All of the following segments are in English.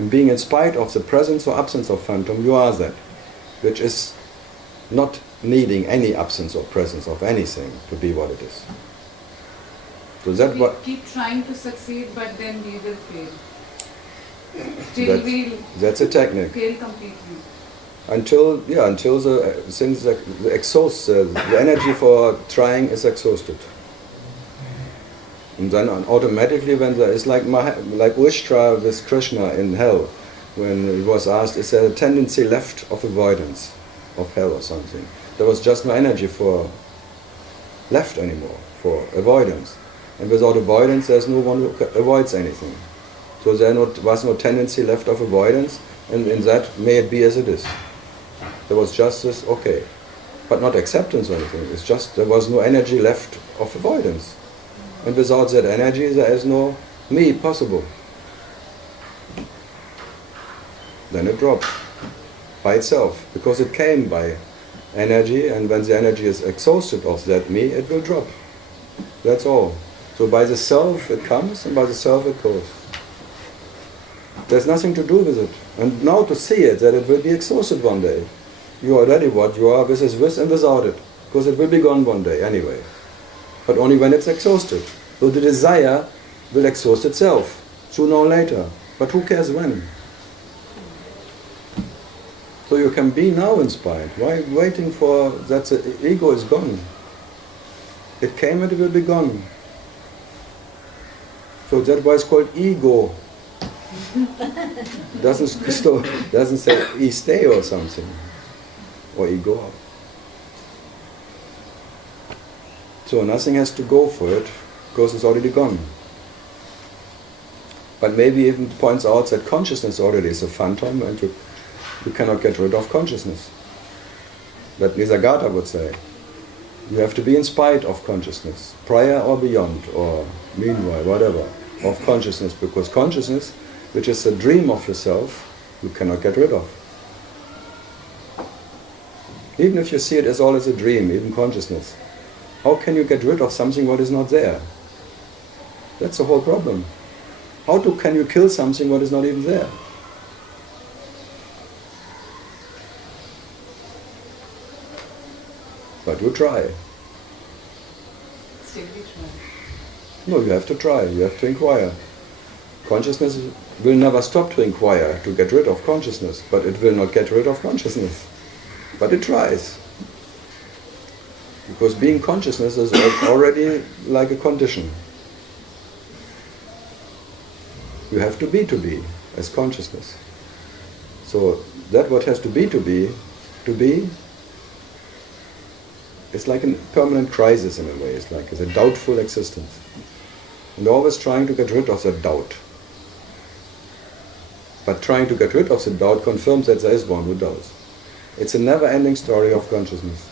And being in spite of the presence or absence of phantom, you are that, which is not needing any absence or presence of anything to be what it is. So that we what keep trying to succeed, but then we will fail. Still that's a technique. Fail completely. Until the things the exhaust, the energy for trying is exhausted. And then automatically, when there is like Ushtra with Krishna in hell, when it was asked, is there a tendency left of avoidance of hell or something? There was just no energy for left anymore, for avoidance. And without avoidance, there's no one who avoids anything. So there was no tendency left of avoidance, and in that, may it be as it is. There was just this, okay, but not acceptance or anything. It's just there was no energy left of avoidance. And without that energy, there is no me possible. Then it drops by itself, because it came by energy, and when the energy is exhausted of that me, it will drop. That's all. So by the self it comes, and by the self it goes. There's nothing to do with it. And now to see it, that it will be exhausted one day. You are already what you are, with and without it. Because it will be gone one day anyway. But only when it's exhausted. So the desire will exhaust itself, sooner or later. But who cares when? So you can be now inspired. Why waiting for that the ego is gone? It came and it will be gone. So that's why it's called ego. doesn't say stay or something. Or ego. So nothing has to go for it, because it's already gone. But maybe even points out that consciousness already is a phantom, and you cannot get rid of consciousness. That Nisargata would say. You have to be in spite of consciousness, prior or beyond, or meanwhile, whatever, of consciousness, because consciousness, which is a dream of yourself, you cannot get rid of. Even if you see it as all as a dream, even consciousness, how can you get rid of something what is not there? That's the whole problem. Can you kill something what is not even there? But you try. Still we try. No, you have to try, you have to inquire. Consciousness will never stop to inquire, to get rid of consciousness, but it will not get rid of consciousness. But it tries. Because being consciousness is already like a condition. You have to be as consciousness. So that what has to be, it's like a permanent crisis in a way. It's like a doubtful existence. And always trying to get rid of that doubt. But trying to get rid of the doubt confirms that there is one who doubts. It's a never-ending story of consciousness.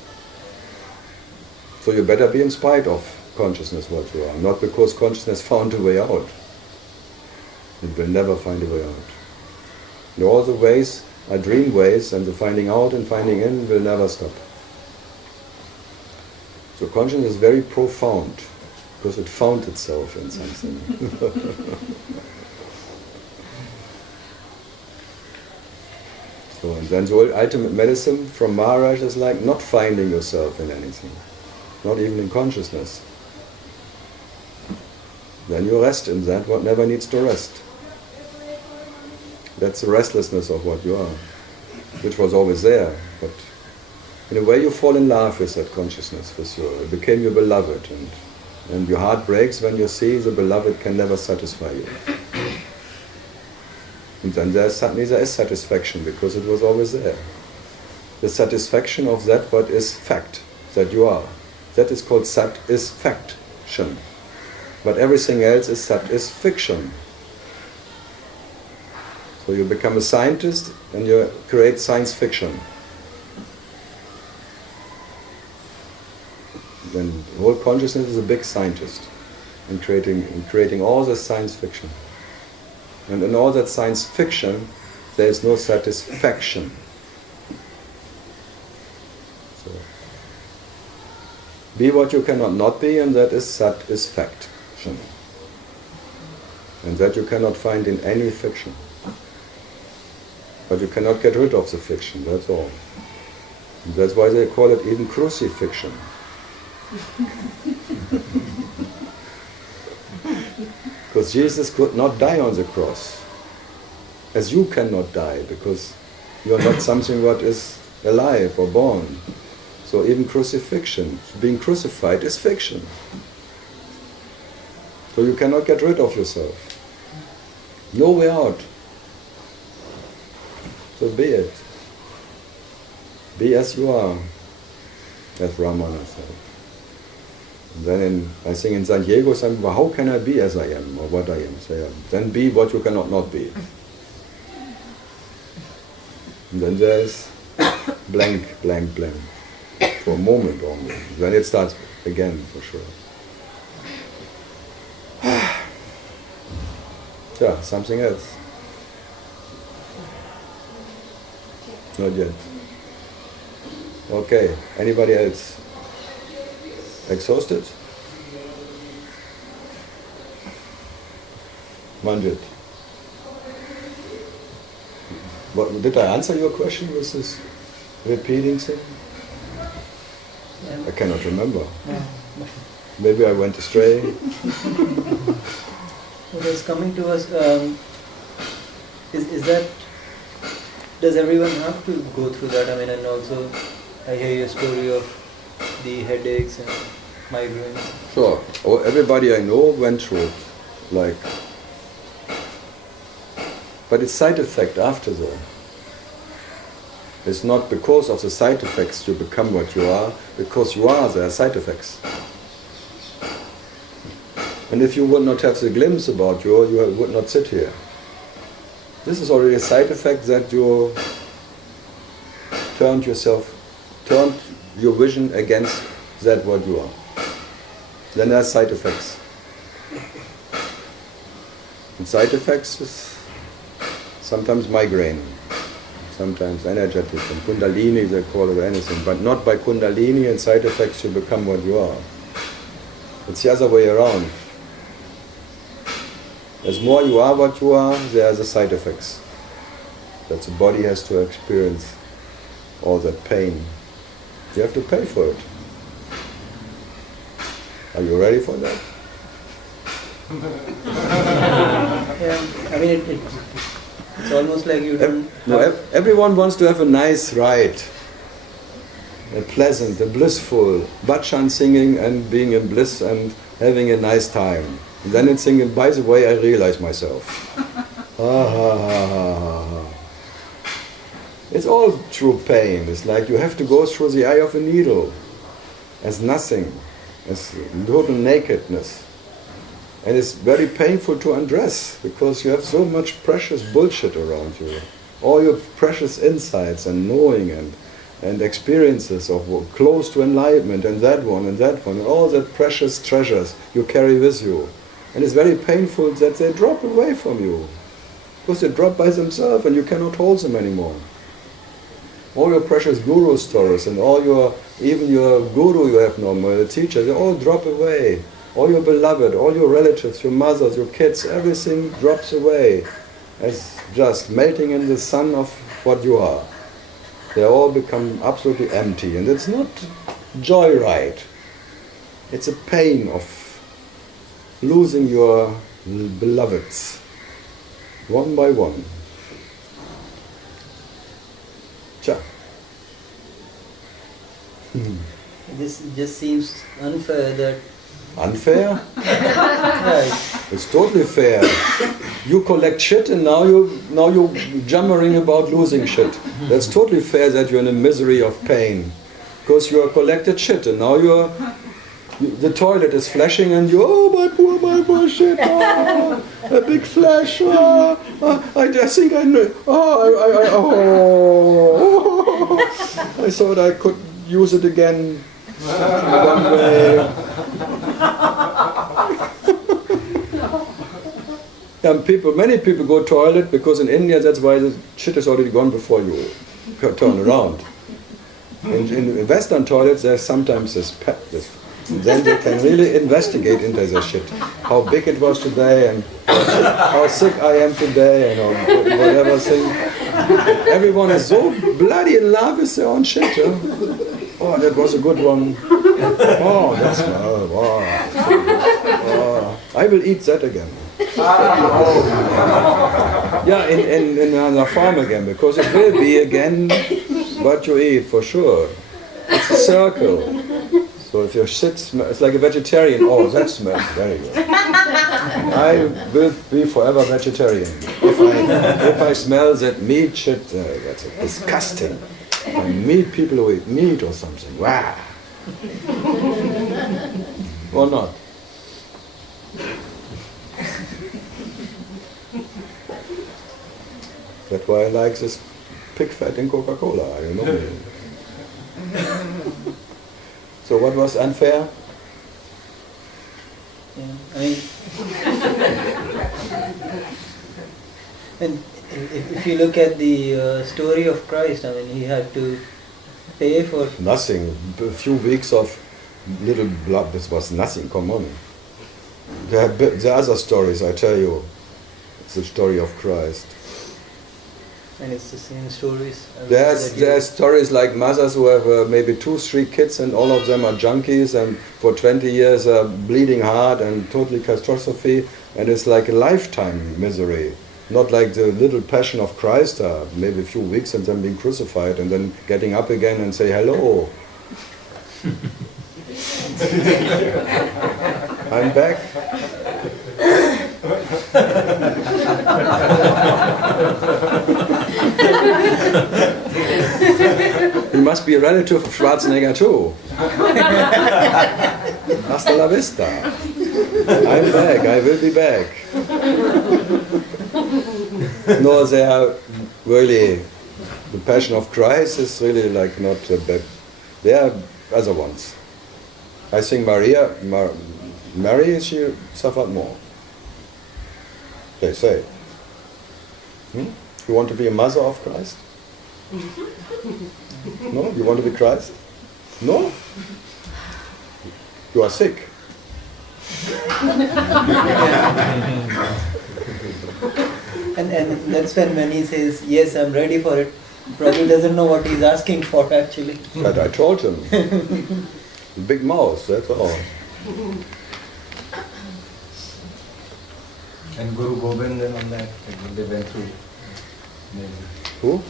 So you better be in spite of consciousness what you are, not because consciousness found a way out. It will never find a way out. And all the ways are dream ways, and the finding out and finding in will never stop. So consciousness is very profound, because it found itself in something. So, and then the ultimate medicine from Maharaj is like not finding yourself in anything, not even in consciousness. Then you rest in that what never needs to rest. That's the restlessness of what you are, which was always there, but in a way you fall in love with that consciousness, it became your beloved, and your heart breaks when you see the beloved can never satisfy you. And then suddenly there is satisfaction, because it was always there. The satisfaction of that what is fact, that you are. That is called sat is faction. But everything else is sat is fiction. So you become a scientist and you create science fiction. Then the whole consciousness is a big scientist in creating all the science fiction. And in all that science fiction, there is no satisfaction. So, be what you cannot not be, and that is satisfaction. And that you cannot find in any fiction. But you cannot get rid of the fiction, that's all. And that's why they call it even crucifixion. Because Jesus could not die on the cross. As you cannot die, because you are not something what is alive or born. So even crucifixion, being crucified, is fiction. So you cannot get rid of yourself. No way out. So be it. Be as you are, as Ramana said. And then I think in San Diego, well, how can I be as I am, or what I am? So, then be what you cannot not be. And then there's blank, blank, blank. For a moment only. Then it starts again, for sure. Yeah, something else. Not yet. Okay, anybody else? Exhausted? Manjit. What, did I answer your question with this repeating thing? Yeah. I cannot remember. Yeah. Maybe I went astray. What is coming to us, is that, does everyone have to go through that? I mean, and also I hear your story of the headaches and migraines. Sure. Oh, everybody I know went through, like, but it's side effect after though. It's not because of the side effects you become what you are, because you are, there are side effects. And if you would not have the glimpse about you would not sit here. This is already a side effect that you turned your vision against that what you are. Then there are side effects. And side effects is sometimes migraine, sometimes energetic, and Kundalini they call it anything, but not by Kundalini and side effects you become what you are. It's the other way around. As more you are what you are, there are the side effects. That the body has to experience all that pain. You have to pay for it. Are you ready for that? Yeah, I mean, it's almost like you don't... Everyone wants to have a nice ride. A pleasant, a blissful, bhajan singing and being in bliss and having a nice time. And then it's singing, by the way, I realize myself. It's all through pain. It's like you have to go through the eye of a needle as nothing, as total nakedness. And it's very painful to undress because you have so much precious bullshit around you. All your precious insights and knowing and experiences of close to enlightenment and that one and all that precious treasures you carry with you. And it's very painful that they drop away from you. Because they drop by themselves and you cannot hold them anymore. All your precious guru stories and even your guru you have no more, the teacher, they all drop away. All your beloved, all your relatives, your mothers, your kids, everything drops away as just melting in the sun of what you are. They all become absolutely empty. And it's not joyride. It's a pain of losing your beloveds, one by one. Cha. This just seems unfair that... Unfair? Right. It's totally fair. You collect shit and now you're jammering about losing shit. That's totally fair that you're in a misery of pain. Because you are collected shit and now the toilet is flashing and you, oh my poor shit, oh, a big flash, I think I know, I thought I could use it again one way. And many people go toilet because in India that's why the shit is already gone before you turn around. In Western toilets there's sometimes this Then they can really investigate into this shit. How big it was today and how sick I am today and whatever thing. Everyone is so bloody in love with their own shit. Huh? Oh, that was a good one. Oh, that's wow. Oh, I will eat that again. Yeah, in another form again, because it will be again what you eat for sure. It's a circle. So if your shit smells, it's like a vegetarian. Oh, that smells very good. I will be forever vegetarian. If I smell that meat shit, that's disgusting. If I meet people who eat meat or something, wow. Or not. That's why I like this pig fat in Coca-Cola, you know. So what was unfair? Yeah, I mean, and if you look at the story of Christ, I mean, he had to pay for nothing. A few weeks of little blood. This was nothing. Come on. There are other stories. I tell you, it's the story of Christ. And it's the same stories. There's stories like mothers who have maybe 2-3 kids and all of them are junkies and for 20 years are bleeding hard and totally catastrophe, and it's like a lifetime misery. Not like the little passion of Christ, maybe a few weeks and then being crucified and then getting up again and say hello. I'm back. He must be a relative of Schwarzenegger too. Hasta la vista. I'm back, I will be back. No, they are really, the Passion of Christ is really like not bad. There are other ones. I think Mary, she suffered more. They say. You want to be a mother of Christ? No? You want to be Christ? No? You are sick. and that's when he says, yes, I'm ready for it, probably doesn't know what he's asking for actually. But I told him. Big mouth, that's all. And Guru Gobind and on that, they went through. Maybe. Who?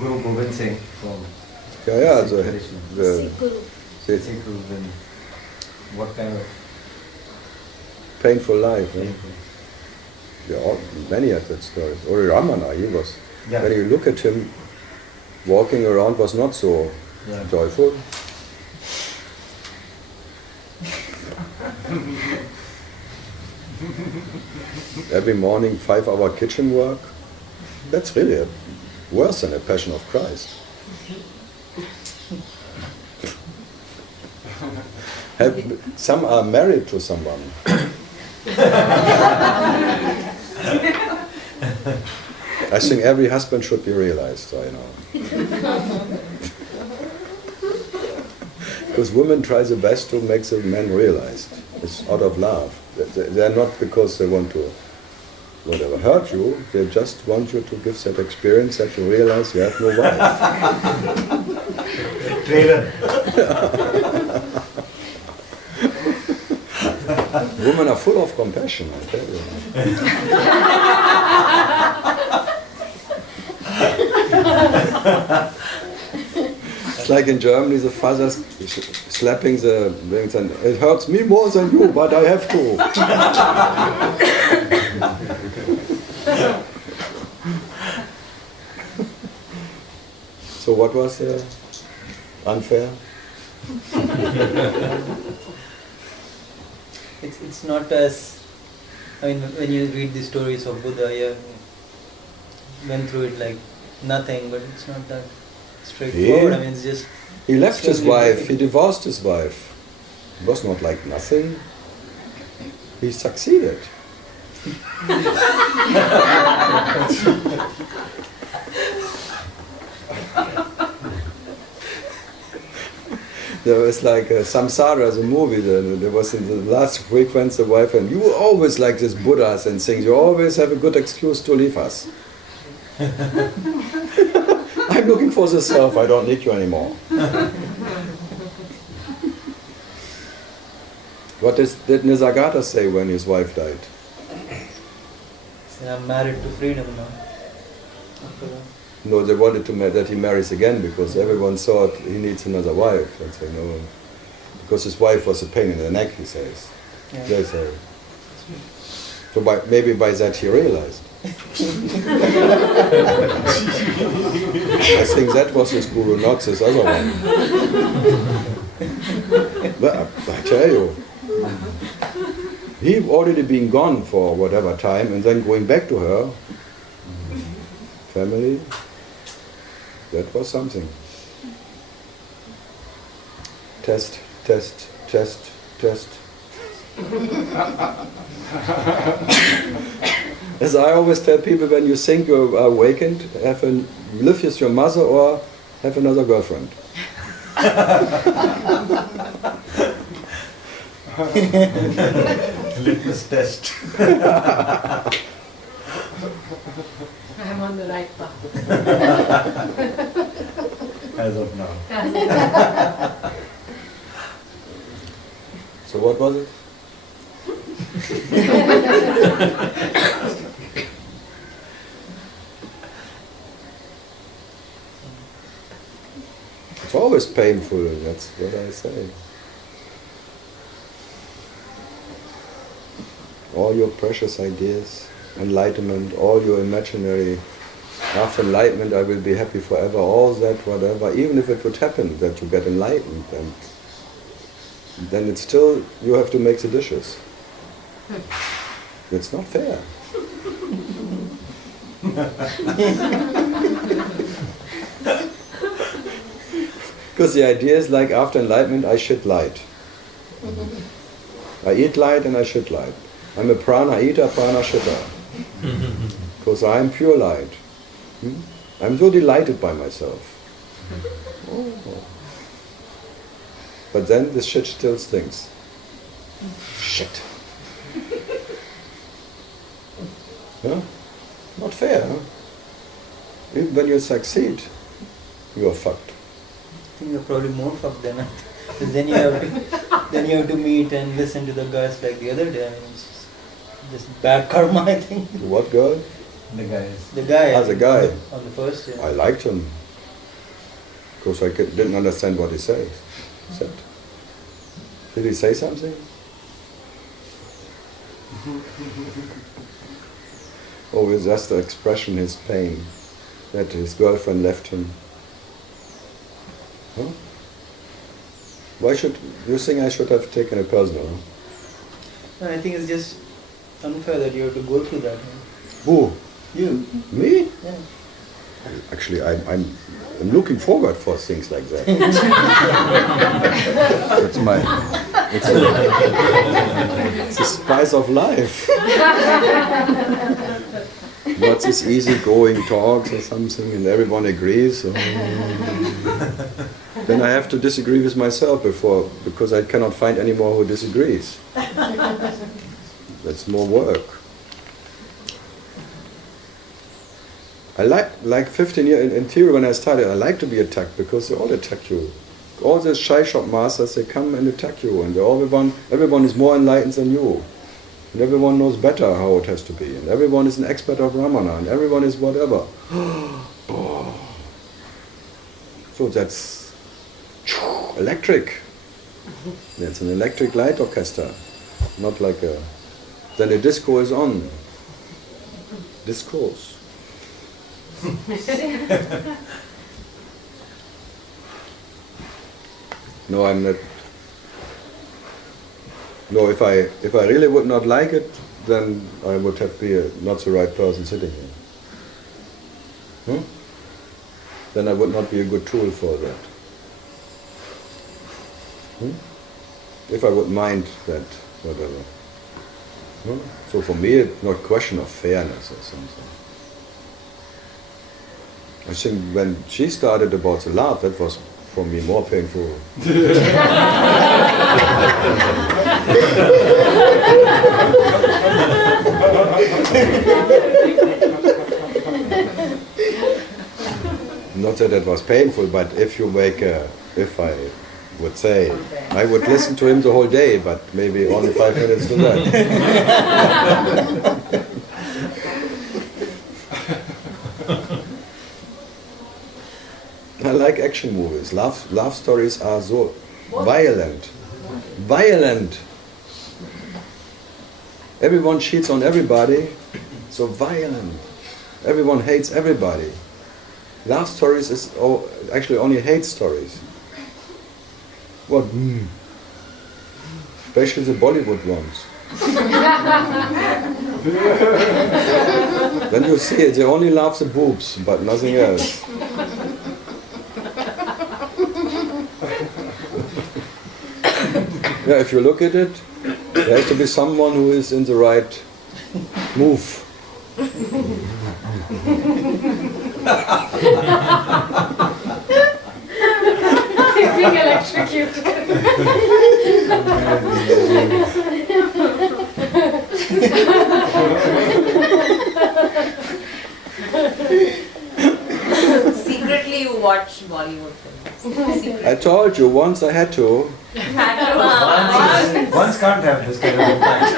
Guru Gobind Singh from the Sikh Guru. And what kind of painful life. Yeah, many of that stories. Or Ramana, he was. Yeah. When you look at him, walking around was not so joyful. Every morning, 5-hour kitchen work. That's really worse than a Passion of Christ. Some are married to someone. I think every husband should be realized, I know. Because women try their best to make the men realized. It's out of love. They're not because they want to whatever hurt you, they just want you to give that experience that you realize you have no wife. Trailer. Women are full of compassion, I tell you. It's like in Germany, the fathers slapping the wings and it hurts me more than you, but I have to. So what was unfair? It's not as, I mean, when you read the stories of Buddha, went through it like nothing, but it's not that straightforward. I mean, it's just... He left his wife, he divorced his wife. It was not like nothing. He succeeded. There was like Samsara as a movie. There was in the last frequency, the wife, and you were always like this Buddhas and things. You always have a good excuse to leave us. I'm looking for the self. I don't need you anymore. What did Nisargadatta say when his wife died? So I'm married to freedom now. After that. No, they wanted that he marries again because everyone thought he needs another wife. And say no, because his wife was a pain in the neck, he says. Yeah. They say. So maybe by that he realized. I think that was his guru, not this other one. But I tell you, he already been gone for whatever time and then going back to her, family, that was something. Test, test, test, test. As I always tell people, when you think you are awakened, live with your mother or have another girlfriend. Litmus test. I'm on the right path. As of now. So what was it? It's always painful, that's what I say. All your precious ideas, enlightenment, all your imaginary, after enlightenment I will be happy forever, all that, whatever, even if it would happen that you get enlightened, and then it's still, you have to make the dishes. It's not fair. Because the idea is like after enlightenment I shit light. I eat light and I shit light. I'm a prana eater, prana shitter. Because I'm pure light. I'm so delighted by myself. Oh. But then the shit still stinks. Shit. Yeah? Not fair. Huh? Even when you succeed, you are fucked. I think you're probably more fucked than that. Because then you have to meet and listen to the guys like the other day. I mean, it's just bad karma, I think. What girl? The guys. The guy. Ah, the guy. On the first day. I liked him. Because I didn't understand what he said. Did he say something? Or was just the expression his pain, that his girlfriend left him? Huh? Why should you think I should have taken it personal? No, I think it's just unfair that you have to go through that. Who? You. Me? Yeah. Actually, I'm looking forward for things like that. It's the spice of life. Not this easy-going talks or something, and everyone agrees. Then I have to disagree with myself because I cannot find anyone who disagrees. That's more work. I like 15 years in theory when I started, I like to be attacked because they all attack you. All the shy shop masters, they come and attack you, and everyone is more enlightened than you. And everyone knows better how it has to be, and everyone is an expert of Ramana, and everyone is whatever. So that's electric. That's an electric light orchestra, not like a... Then the disco is on. Discourse. No, I'm not. No, if I really would not like it, then I would have to be not the right person sitting here. Then I would not be a good tool for that. If I would mind that, whatever. So for me, it's not a question of fairness or something. I think when she started about the love, that was for me more painful. Not that it was painful, but if you make if I would say, I would listen to him the whole day, but maybe only 5 minutes to that. I like action movies. Love stories are so violent. Violent. Everyone cheats on everybody. So violent. Everyone hates everybody. Love stories is actually only hate stories. What? Especially the Bollywood ones. When you see it, they only love the boobs, but nothing else. Yeah, if you look at it, there has to be someone who is in the right move. Being electrocuted. Secretly you watch Bollywood films. I told you, once I had to. Once can't have this kind of impact.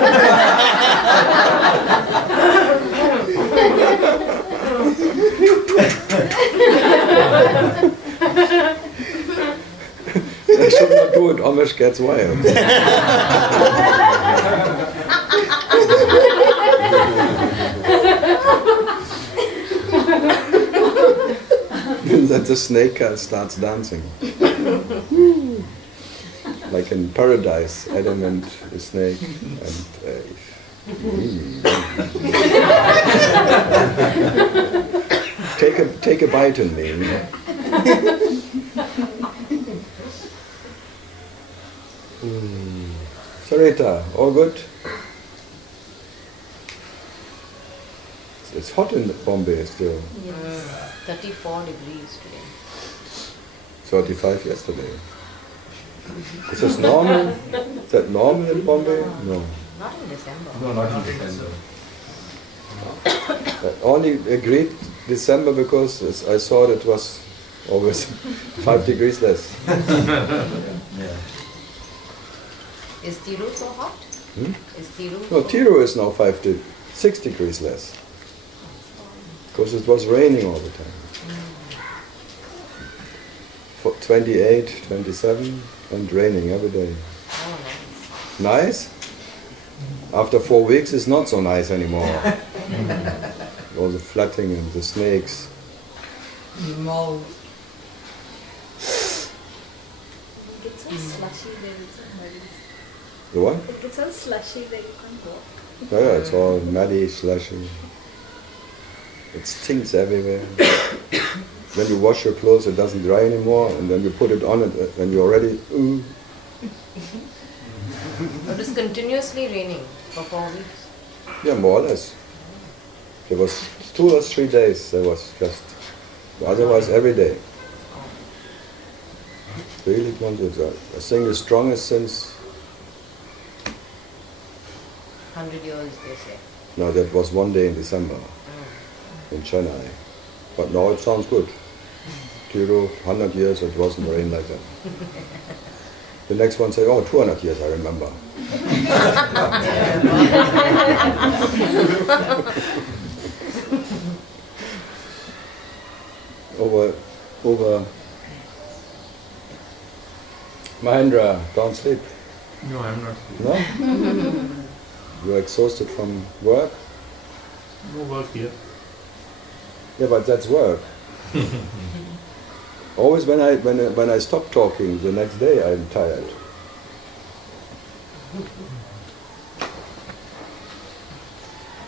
I should not do it, Amish gets wild. That the snake starts dancing. Like in paradise, Adam and the snake. And, take a bite in me. You know? Sarita, all good? It's hot in Bombay still. Yes. 34 degrees today. 35 yesterday. Is this normal? Is that normal in Bombay? No. Not in December. No, not in December. I only agreed December because I saw that it was always 5 degrees less. Yeah. Is Tiru so hot? Is Tiru? No, Tiru is now 6 degrees less. Because it was raining all the time. For 28, 27 and raining every day. Oh, Nice? After 4 weeks it's not so nice anymore. All the flooding and the snakes. No. It gets all slushy there, The what? it gets all slushy there, you can't walk. Yeah, it's all muddy, slushy. It stinks everywhere. When you wash your clothes, it doesn't dry anymore, and then you put it on, and you're already. It is continuously raining for 4 weeks. Yeah, more or less. There was 2 or 3 days. There was just. Otherwise, every day. Really, I think the strongest since. 100 years, they say. No, that was 1 day in December in Chennai. But now it sounds good. Tiru, 100 years, it wasn't rain like that. The next one say, 200 years, I remember. over. Mahendra, don't sleep. No, I'm not. No? You're exhausted from work? No work here. Yeah, but that's work. Always when I stop talking, the next day I'm tired.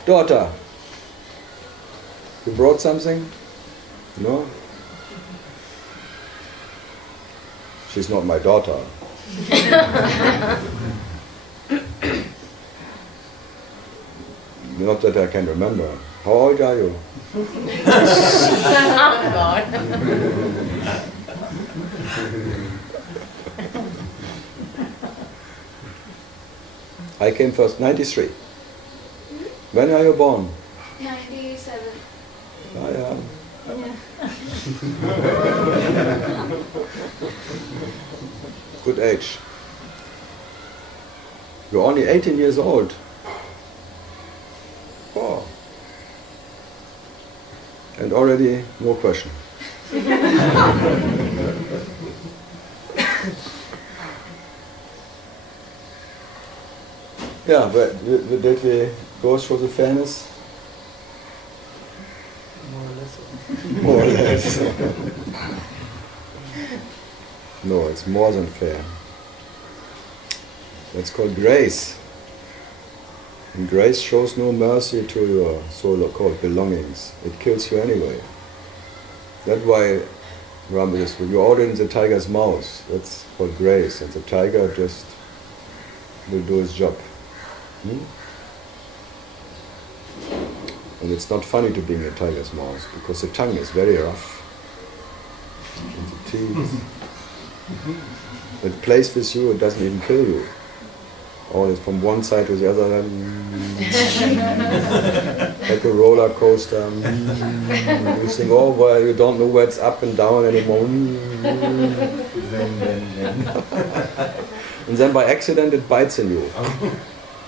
Daughter, you brought something? No? She's not my daughter. Not that I can remember. How old are you? Oh God. I came first, 93. When are you born? 97. Ah, yeah. Good age. You're only 18 years old. Oh. And already no question. Yeah, but did we go through the fairness? More or less. More or less. No, it's more than fair. That's called grace. And grace shows no mercy to your so-called belongings. It kills you anyway. That's why Ram is, you're already in the tiger's mouth. That's called grace. And the tiger just will do his job. And it's not funny to be in a tiger's mouth because the tongue is very rough. And the teeth. It plays with you, it doesn't even kill you. Or it's from one side to the other, like a roller coaster. You think, oh, well, you don't know where it's up and down anymore. And then by accident it bites in you.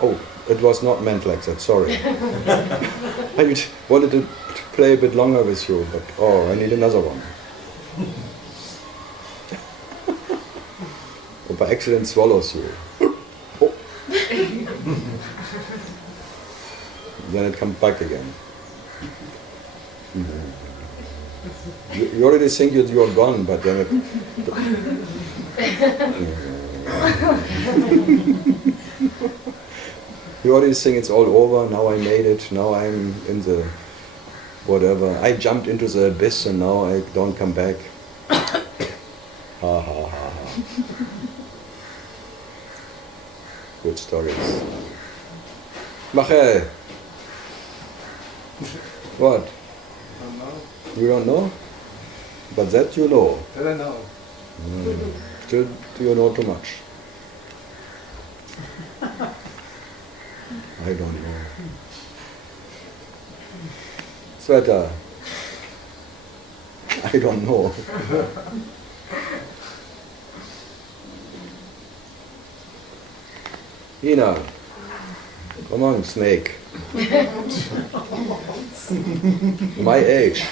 Oh, it was not meant like that, sorry. I wanted to play a bit longer with you, but oh, I need another one. Or by accident swallows you. Oh. Then it comes back again. You already think you're gone, but then it... You already think it's all over, now I made it, now I'm in the whatever. I jumped into the abyss and now I don't come back. Ha ha ha ha. Good stories. Michael! What? I don't know. You don't know? But that you know. I don't know. Still you know too much. I don't know. Sveta. I don't know. Ina. Come on, snake. My age.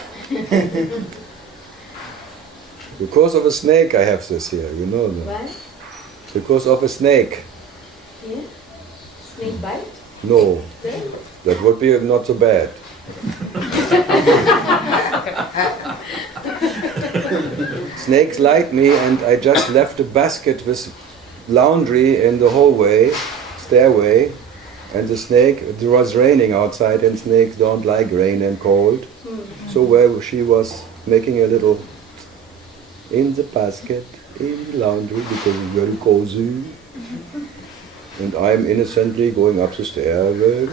Because of a snake I have this here, you know that. Why? Because of a snake. Yeah? Snake bite? No, Then? that would be not so bad. Snakes like me, and I just left a basket with laundry in the hallway, stairway, and the snake, it was raining outside and snakes don't like rain and cold. So where she was making a little in the basket, in the laundry, because it's very cozy. And I'm innocently going up the stairway.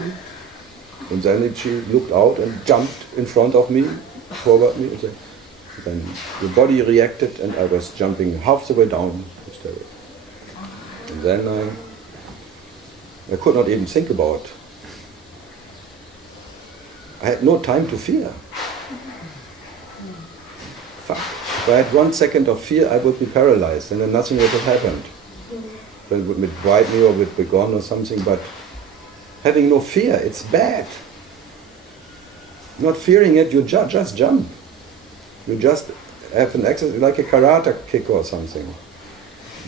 And then she looked out and jumped in front of me, forward me. And then the body reacted and I was jumping half the way down the stairway. And then I could not even think about. I had no time to fear. Fuck. If I had 1 second of fear, I would be paralyzed and then nothing would have happened. Then it would bite me or would be gone or something, but having no fear, it's bad. Not fearing it, you just jump. You just have an exercise, like a karate kick or something.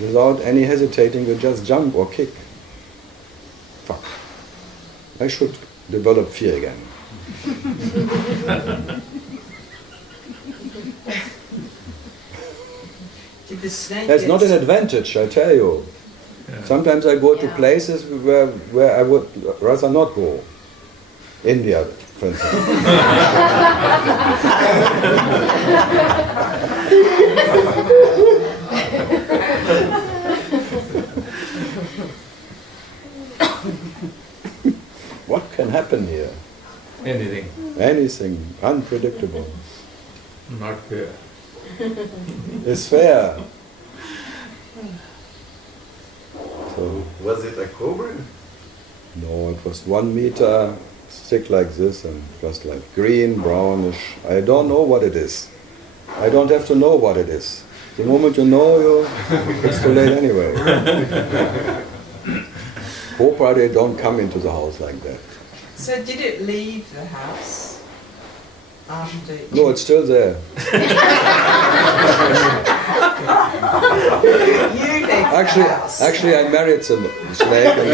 Without any hesitating, you just jump or kick. Fuck. I should develop fear again. That's not an advantage, I tell you. Yeah. Sometimes I go to places where I would rather not go. India, for instance. What can happen here? Anything. Anything unpredictable. Not fair. It's fair. So, Was it a cobra? no, it was 1 meter, thick like this, and just like green, brownish. I don't know what it is. I don't have to know what it is. The moment you know, it's too late anyway. Cobra, they don't come into the house like that. So did it leave the house after? No, it's still there. You left Actually, the house. actually, I married some snake, and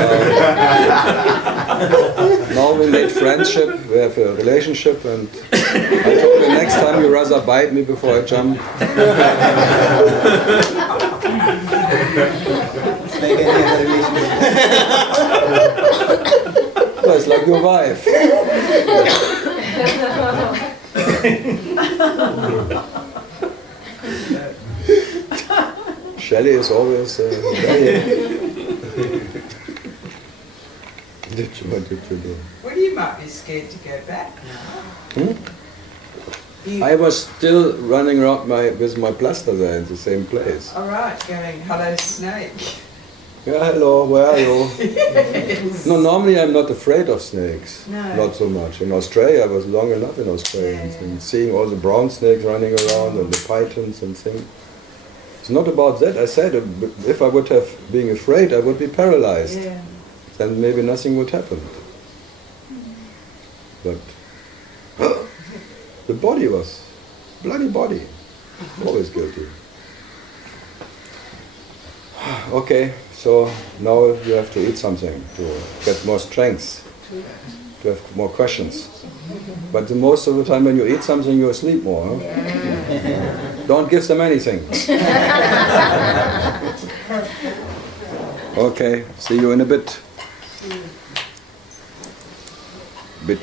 now we made friendship. We have a relationship, and I told her next time you rather bite me before I jump. It's like any other relationship. No, it's like your wife. Shelley is always very. What did you do? Well, you might be scared to go back now. Hmm? You, I was still running around with my plaster there in the same place. all right, going, hello, snake. Yeah, hello, where are you? Yes. No, normally I'm not afraid of snakes. No. Not so much. In Australia, I was long enough in Australia and seeing all the brown snakes running around and the pythons and things. It's not about that. I said if I would have been afraid, I would be paralyzed. Yeah. Then maybe nothing would happen. But the body was, bloody body, always guilty. Okay, so now you have to eat something to get more strength, to have more questions. But the most of the time when you eat something, you sleep more. Huh? Don't give them anything. Okay, see you in a bit. Bit.